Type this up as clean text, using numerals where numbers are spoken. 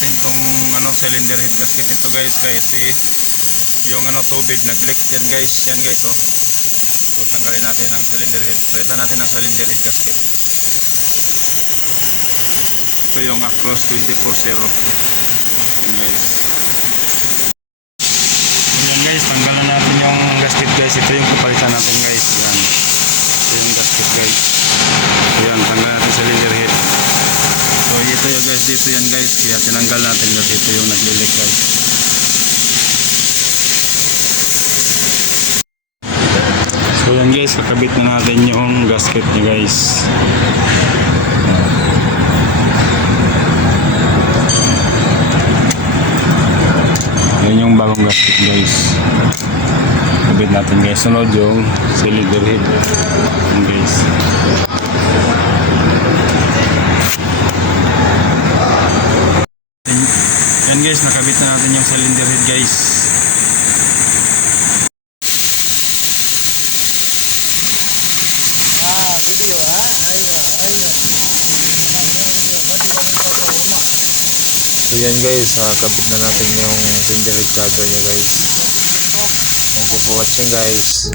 natin tong cylinder head gasket nito guys, kasi yung tubig nag-leak yan guys. Yan guys, oh. So tanggalin natin ang cylinder head. Palitan natin ang cylinder head gasket. Ito yung Acros 24-0. Yan guys. Yan guys, tanggalan natin yung gasket guys. Ito yung papalitan natin guys. Yan. Ito yung gasket guys. Yan, tanggalan natin cylinder head. So ito yung guys, dito yan guys. Kaya tinanggal natin kasi ito yung nag-leak guys. So yan guys, kakabit na natin yung gasket niya guys. Yan yung bagong gasket guys. Kabit natin guys. Sunod yung cylinder head. Yan guys. Yan guys, nakabit na natin yung cylinder head guys. So yan guys, kabit na natin yung cylinder head cover niya guys. Thank you for watching guys.